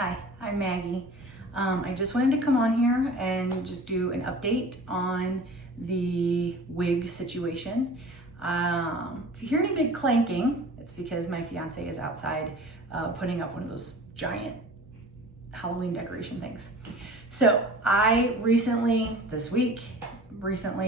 Hi, I'm Maggie. I just wanted to come on here and just do an update on the wig situation. If you hear any big clanking, it's because my fiance is outside putting up one of those giant Halloween decoration things. So I recently,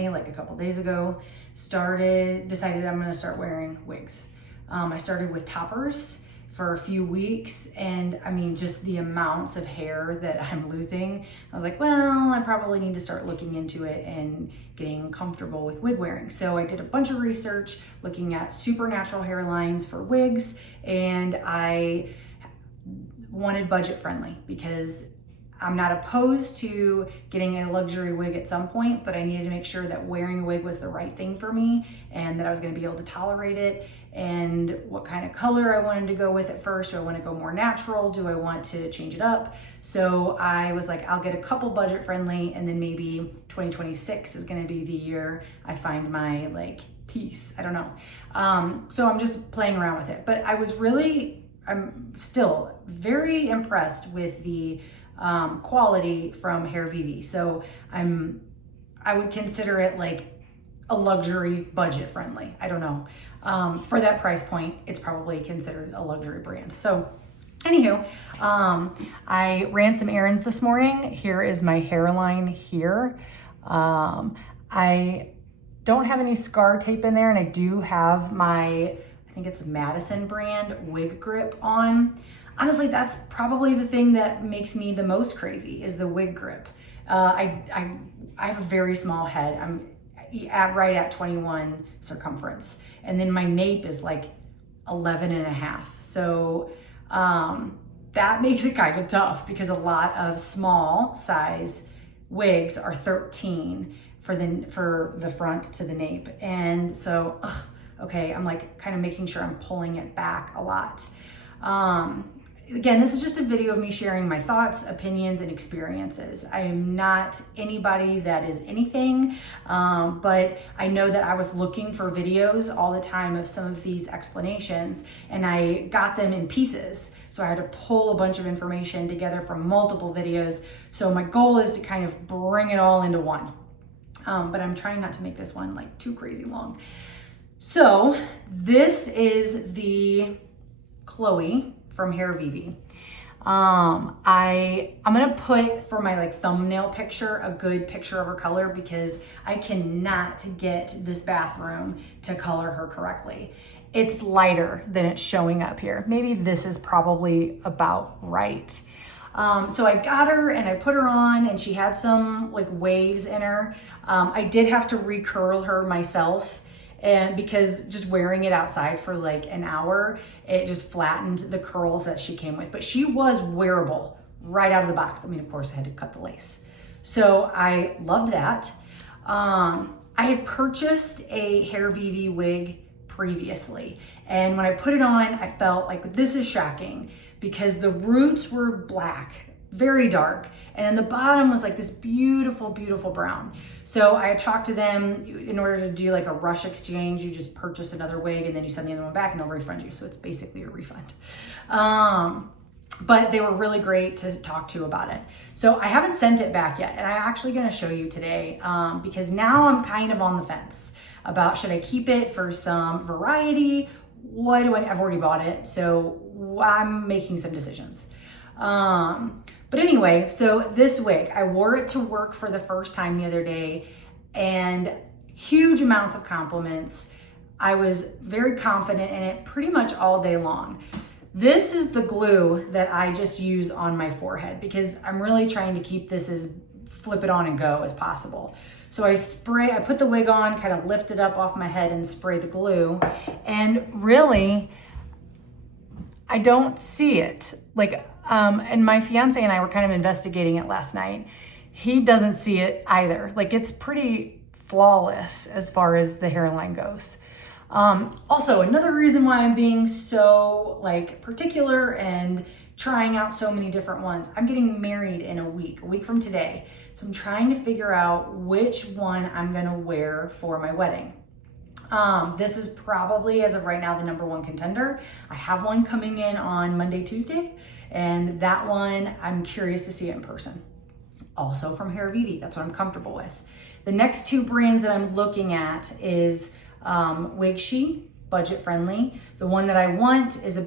like a couple days ago, decided I'm gonna start wearing wigs. I started with toppers for a few weeks, and I mean, just the amounts of hair that I'm losing, I was like, well, I probably need to start looking into it and getting comfortable with wig wearing. So I did a bunch of research looking at supernatural hairlines for wigs, and I wanted budget friendly because I'm not opposed to getting a luxury wig at some point, but I needed to make sure that wearing a wig was the right thing for me and that I was gonna be able to tolerate it, and what kind of color I wanted to go with at first. Do I want to go more natural? Do I want to change it up? So I was like, I'll get a couple budget friendly, and then maybe 2026 is gonna be the year I find my peace. I don't know. So I'm just playing around with it, but I'm still very impressed with the quality from Hairvivi. So I would consider it like a luxury budget friendly. I don't know. For that price point, it's probably considered a luxury brand. So anywho, I ran some errands this morning. Here is my hairline here. I don't have any scar tape in there, and I do have I think it's Madison brand wig grip on. Honestly, that's probably the thing that makes me the most crazy is the wig grip. I have a very small head. I'm right at 21 circumference. And then my nape is like 11 and a half. So that makes it kind of tough because a lot of small size wigs are 13 for the front to the nape. And so, okay, I'm like kind of making sure I'm pulling it back a lot. Again, this is just a video of me sharing my thoughts, opinions, and experiences. I am not anybody that is anything, but I know that I was looking for videos all the time of some of these explanations, and I got them in pieces. So I had to pull a bunch of information together from multiple videos. So my goal is to kind of bring it all into one. But I'm trying not to make this one like too crazy long. So this is the Chloe from Hairvivi. I'm gonna put for my thumbnail picture a good picture of her color because I cannot get this bathroom to color her correctly. It's lighter than it's showing up here. Maybe this is probably about right. So I got her and I put her on, and she had some waves in her. I did have to recurl her myself, and because just wearing it outside for an hour, it just flattened the curls that she came with. But she was wearable right out of the box. I mean, of course, I had to cut the lace. So I loved that. I had purchased a Hairvivi wig previously, and when I put it on, I felt like this is shocking because the roots were black, very dark, and then the bottom was this beautiful, beautiful brown. So I talked to them. In order to do a rush exchange, you just purchase another wig and then you send the other one back and they'll refund you. So it's basically a refund. But they were really great to talk to about it. So I haven't sent it back yet, and I'm actually gonna show you today because now I'm kind of on the fence about should I keep it for some variety? I've already bought it, so I'm making some decisions. But anyway, so this wig, I wore it to work for the first time the other day, and huge amounts of compliments. I was very confident in it pretty much all day long. This is the glue that I just use on my forehead because I'm really trying to keep this as flip it on and go as possible. So I put the wig on, kind of lift it up off my head and spray the glue, and really, I don't see it. And my fiance and I were kind of investigating it last night. He doesn't see it either. It's pretty flawless as far as the hairline goes. Also, another reason why I'm being so particular and trying out so many different ones. I'm getting married in a week from today. So I'm trying to figure out which one I'm gonna wear for my wedding. This is probably, as of right now, the #1 contender. I have one coming in on Monday, Tuesday, and that one I'm curious to see it in person. Also from Hairvivi, that's what I'm comfortable with. The next two brands that I'm looking at is wigs, budget friendly. The one that I want is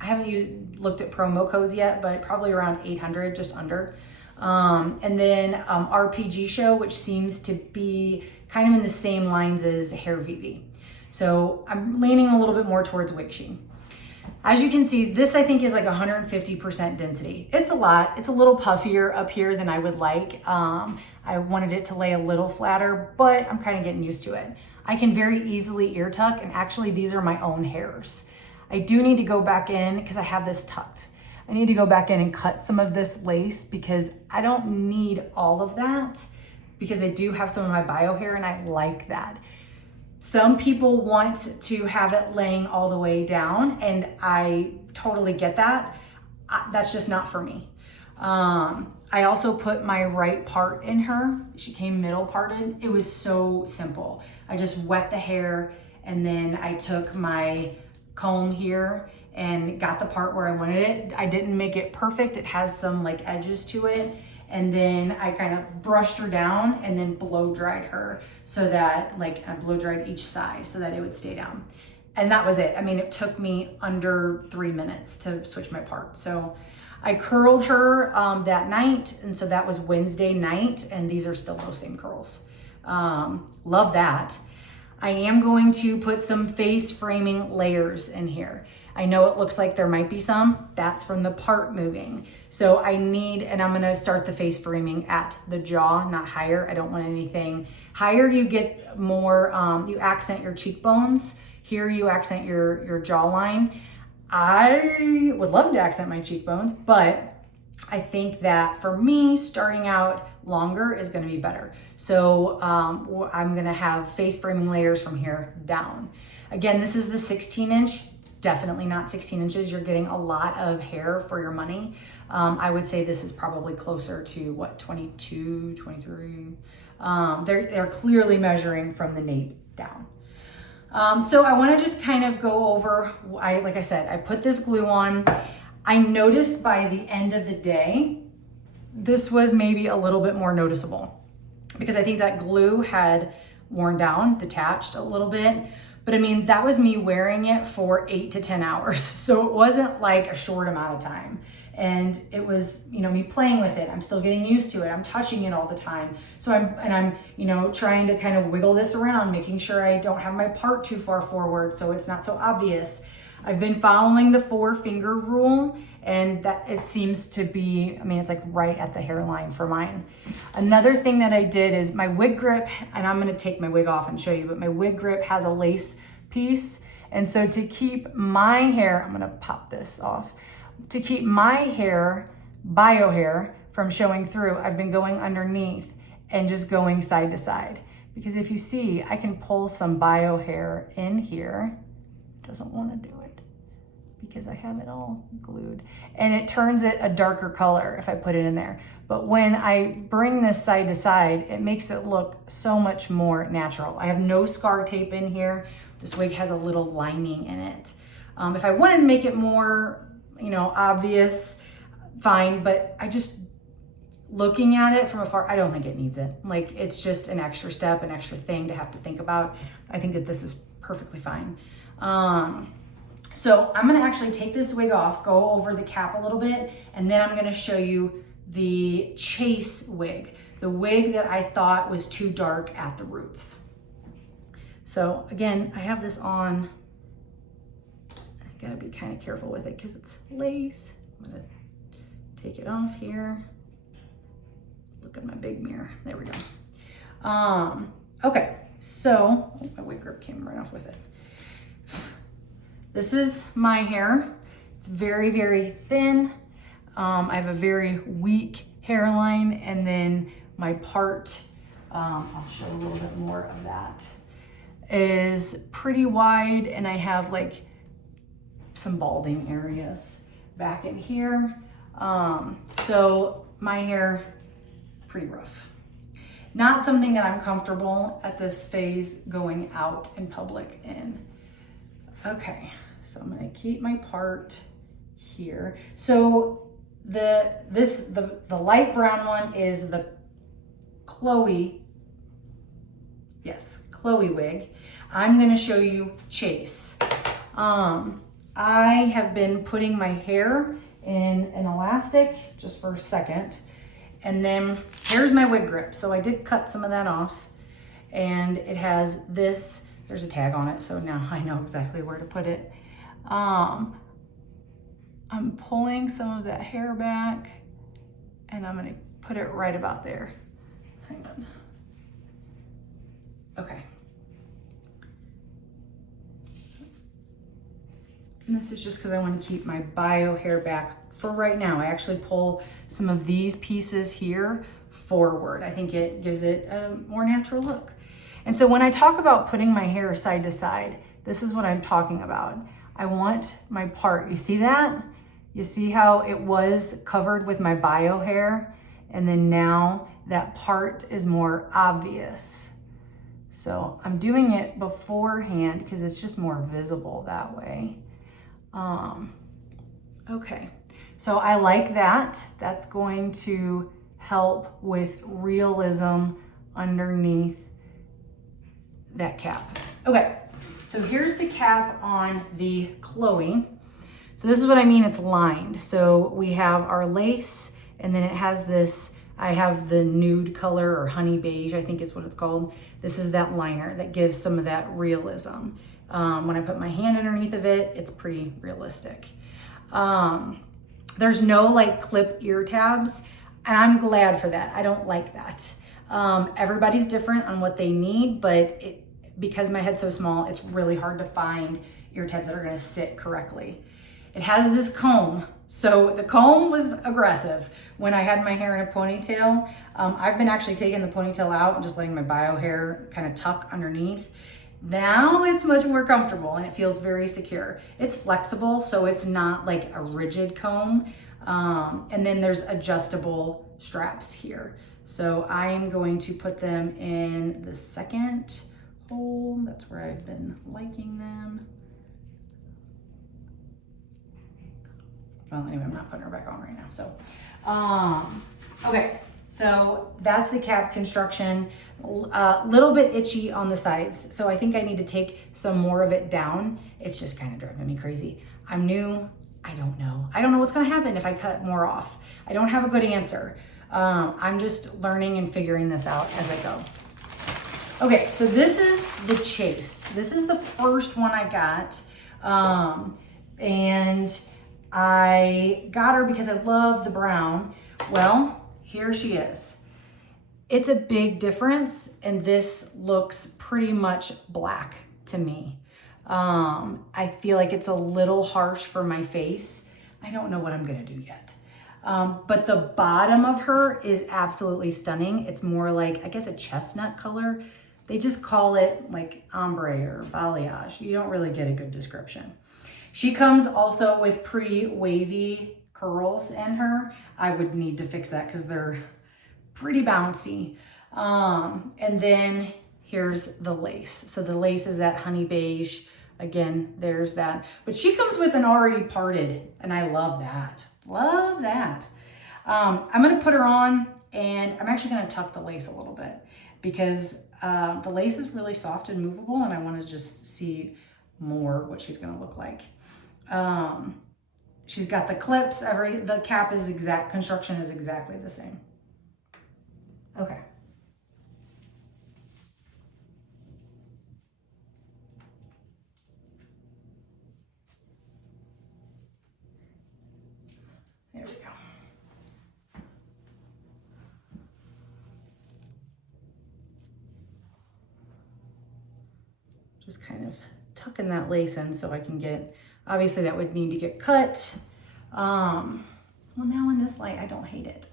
I haven't looked at promo codes yet, but probably around 800, just under. And then RPG Show, which seems to be kind of in the same lines as Hairvivi. So I'm leaning a little bit more towards wigs. As you can see, this I think is like 150% density. It's a lot. It's a little puffier up here than I would like. I wanted it to lay a little flatter, but I'm kind of getting used to it. I can very easily ear tuck, and actually these are my own hairs. I do need to go back in because I have this tucked. I need to go back in and cut some of this lace because I don't need all of that, because I do have some of my bio hair and I like that. Some people want to have it laying all the way down, and I totally get that. That's just not for me. I also put my right part in her. She came middle parted. It was so simple. I just wet the hair, and then I took my comb here and got the part where I wanted it. I didn't make it perfect. It has some like edges to it. And then I kind of brushed her down and then blow dried her so that I blow dried each side so that it would stay down. And that was it. I mean, it took me under 3 minutes to switch my part. So I curled her that night. And so that was Wednesday night, and these are still those same curls. Love that. I am going to put some face framing layers in here. I know it looks like there might be some. That's from the part moving. So and I'm gonna start the face framing at the jaw, not higher. I don't want anything higher. You get more, you accent your cheekbones. Here you accent your jawline. I would love to accent my cheekbones, but I think that for me, starting out longer is gonna be better. So I'm gonna have face framing layers from here down. Again, this is the 16-inch. Definitely not 16 inches. You're getting a lot of hair for your money. I would say this is probably closer to what, 22, 23. They're clearly measuring from the nape down. So I wanna just kind of go over, like I said, I put this glue on. I noticed by the end of the day, this was maybe a little bit more noticeable because I think that glue had worn down, detached a little bit. But I mean, that was me wearing it for 8 to 10 hours. So it wasn't like a short amount of time. And it was, me playing with it. I'm still getting used to it. I'm touching it all the time. So I'm trying to kind of wiggle this around, making sure I don't have my part too far forward so it's not so obvious. I've been following the 4-finger rule, and that it seems to be, it's like right at the hairline for mine. Another thing that I did is my wig grip, and I'm gonna take my wig off and show you, but my wig grip has a lace piece. And so to keep my hair, I'm gonna pop this off. To keep my hair, bio hair, from showing through, I've been going underneath and just going side to side. Because if you see, I can pull some bio hair in here. Doesn't wanna do it because I have it all glued, and it turns it a darker color if I put it in there. But when I bring this side to side, it makes it look so much more natural. I have no scar tape in here. This wig has a little lining in it. If I wanted to make it more, obvious, fine, but looking at it from afar, I don't think it needs it. Like, it's just an extra step, an extra thing to have to think about. I think that this is perfectly fine. So I'm gonna actually take this wig off, go over the cap a little bit, and then I'm gonna show you the chase wig, the wig that I thought was too dark at the roots. So again, I have this on. I gotta be kind of careful with it because it's lace. I'm gonna take it off here. Look at my big mirror. There we go. Okay, so my wig grip came right off with it. This is my hair. It's very, very thin. I have a very weak hairline, and then my part, I'll show a little bit more of that, is pretty wide, and I have like some balding areas back in here. So my hair, pretty rough. not something that I'm comfortable at this phase going out in public in. Okay, so I'm gonna keep my part here. So the light brown one is the Chloe wig. I'm gonna show you Chase. I have been putting my hair in an elastic just for a second. And then here's my wig grip. So I did cut some of that off, and it has this, there's a tag on it. So now I know exactly where to put it. I'm pulling some of that hair back, and I'm gonna put it right about there. Hang on. Okay. And this is just because I want to keep my bio hair back for right now. I actually pull some of these pieces here forward. I think it gives it a more natural look. And so when I talk about putting my hair side to side, this is what I'm talking about. I want my part, you see that? You see how it was covered with my bio hair, and then now that part is more obvious. So I'm doing it beforehand because it's just more visible that way. Okay, so I like that. That's going to help with realism underneath that cap. Okay, so here's the cap on the Chloe. So this is what I mean, it's lined. So we have our lace, and then it has this, I have the nude color, or honey beige, I think is what it's called. This is that liner that gives some of that realism. When I put my hand underneath of it, it's pretty realistic. There's no like clip ear tabs, and I'm glad for that. I don't like that. Everybody's different on what they need, but because my head's so small, it's really hard to find ear tabs that are gonna sit correctly. It has this comb. So the comb was aggressive when I had my hair in a ponytail. I've been actually taking the ponytail out and just letting my bio hair kind of tuck underneath. Now it's much more comfortable and it feels very secure. It's flexible, so it's not like a rigid comb. And then there's adjustable straps here. So I am going to put them in the second hole. That's where I've been liking them. Well, anyway, I'm not putting her back on right now. So, okay. So that's the cap construction. A little bit itchy on the sides. So I think I need to take some more of it down. It's just kind of driving me crazy. I'm new. I don't know. I don't know what's going to happen if I cut more off. I don't have a good answer. I'm just learning and figuring this out as I go. Okay, so this is the Chase. This is the first one I got. And I got her because I love the brown. Well, here she is. It's a big difference, and this looks pretty much black to me. I feel like it's a little harsh for my face. I don't know what I'm gonna do yet. But the bottom of her is absolutely stunning. It's more like, I guess, a chestnut color. They just call it like ombre or balayage. You don't really get a good description. She comes also with pre-wavy curls in her. I would need to fix that because they're pretty bouncy. And then here's the lace. So the lace is that honey beige. Again, there's that. But she comes with an already parted, and I love that. Love that. I'm gonna put her on, and I'm actually gonna tuck the lace a little bit because the lace is really soft and movable, and I wanna just see more what she's gonna look like. She's got the clips, the cap is exact, construction is exactly the same. Okay. There we go. Just kind of tucking that lace in so I can get, obviously that would need to get cut. Well, now in this light, I don't hate it.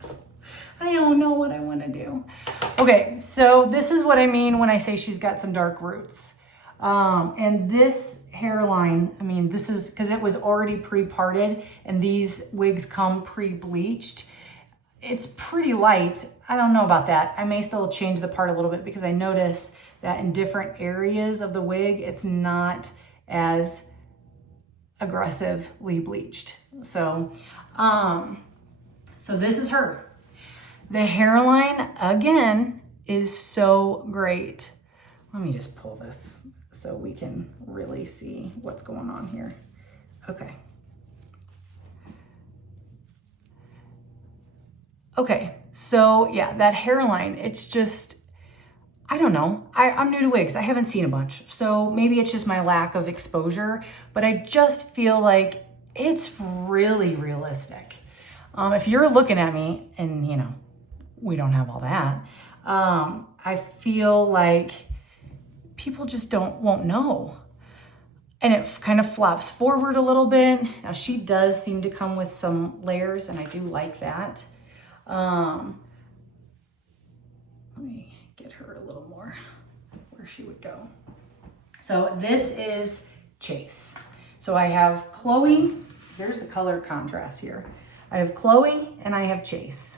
I don't know what I want to do. Okay, so this is what I mean when I say she's got some dark roots. And this hairline, I mean, this is because it was already pre-parted and these wigs come pre-bleached. it's pretty light. I don't know about that. I may still change the part a little bit because I notice that in different areas of the wig, it's not as aggressively bleached. So, so this is her. The hairline, again, is so great. Let me just pull this so we can really see what's going on here. Okay. Okay, so yeah, that hairline, it's just, I don't know. I'm new to wigs. I haven't seen a bunch. So maybe it's just my lack of exposure, but I just feel like it's really realistic. If you're looking at me and, you know, we don't have all that, I feel like people just won't know. And it kind of flops forward a little bit. Now she does seem to come with some layers and I do like that. Let me get her a little more where she would go. So this is Chase. So I have Chloe. There's the color contrast here. I have Chloe and I have Chase.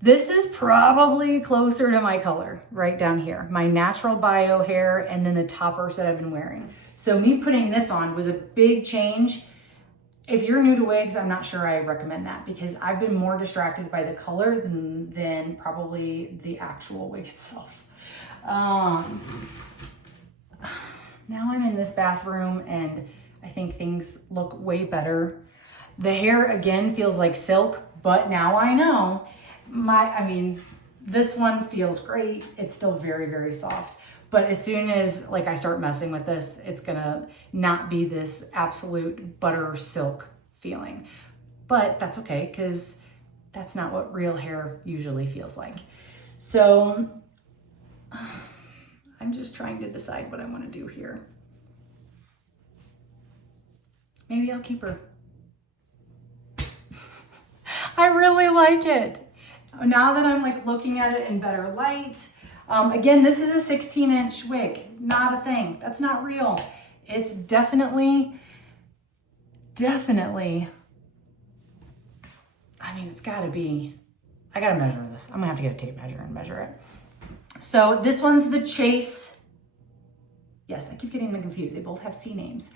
This is probably closer to my color right down here. My natural bio hair and then the toppers that I've been wearing. So me putting this on was a big change. If you're new to wigs, I'm not sure I recommend that because I've been more distracted by the color than probably the actual wig itself. Now I'm in this bathroom and I think things look way better. The hair again feels like silk, but now I know this one feels great. It's still very, very soft. But as soon as like I start messing with this, it's gonna not be this absolute butter silk feeling. But that's okay, because that's not what real hair usually feels like. So I'm just trying to decide what I want to do here. Maybe I'll keep her. I really like it. Now that I'm like looking at it in better light, again, this is a 16-inch wig, not a thing. That's not real. It's definitely, it's gotta be, I gotta measure this. I'm gonna have to get a tape measure and measure it. So this one's the Chase. Yes, I keep getting them confused. They both have C names.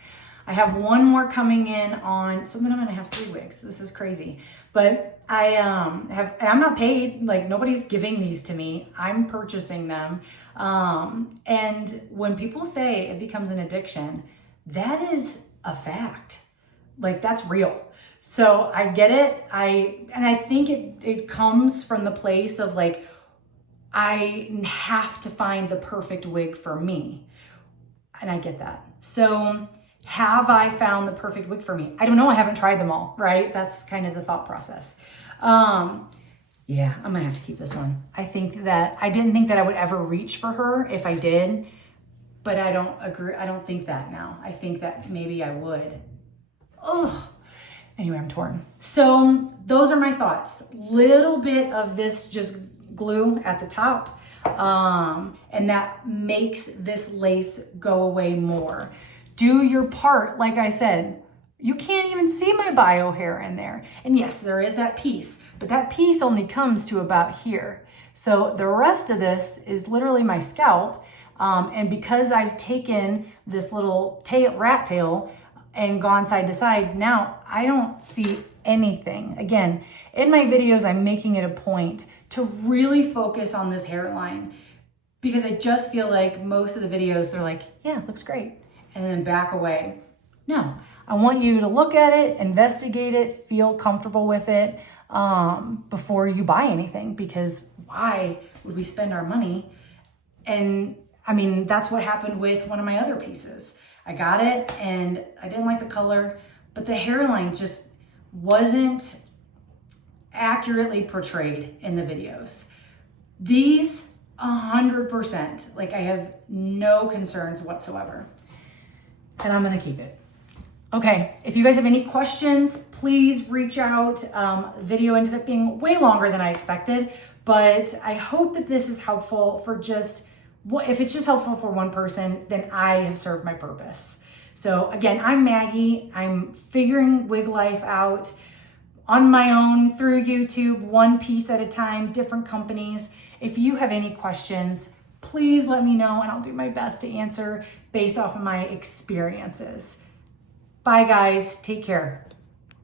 I have one more coming in on, so then I'm gonna have 3 wigs. This is crazy. But I and I'm not paid, like nobody's giving these to me. I'm purchasing them. And when people say it becomes an addiction, that is a fact. Like that's real. So I get it. I think it comes from the place of like, I have to find the perfect wig for me. And I get that. So have I found the perfect wig for me? I don't know. I haven't tried them all, right? That's kind of the thought process. Yeah, I'm gonna have to keep this one. I didn't think that I would ever reach for her if I did, but I don't agree. I don't think that now. I think that maybe I would. Oh, anyway, I'm torn. So those are my thoughts. Little bit of this just glue at the top, and that makes this lace go away more. Do your part, like I said. You can't even see my bio hair in there. And yes, there is that piece, but that piece only comes to about here. So the rest of this is literally my scalp. And because I've taken this little rat tail and gone side to side, now I don't see anything. Again, in my videos, I'm making it a point to really focus on this hairline because I just feel like most of the videos, they're like, yeah, it looks great. And then back away. No, I want you to look at it, investigate it, feel comfortable with it before you buy anything, because why would we spend our money? And that's what happened with one of my other pieces. I got it and I didn't like the color, but the hairline just wasn't accurately portrayed in the videos. These 100%, like I have no concerns whatsoever. And I'm gonna keep it. Okay, if you guys have any questions, please reach out. The video ended up being way longer than I expected, but I hope that this is helpful for if it's just helpful for one person, then I have served my purpose. So again, I'm Maggie. I'm figuring wig life out on my own through YouTube, one piece at a time, different companies. If you have any questions, please let me know and I'll do my best to answer based off of my experiences. Bye guys, take care.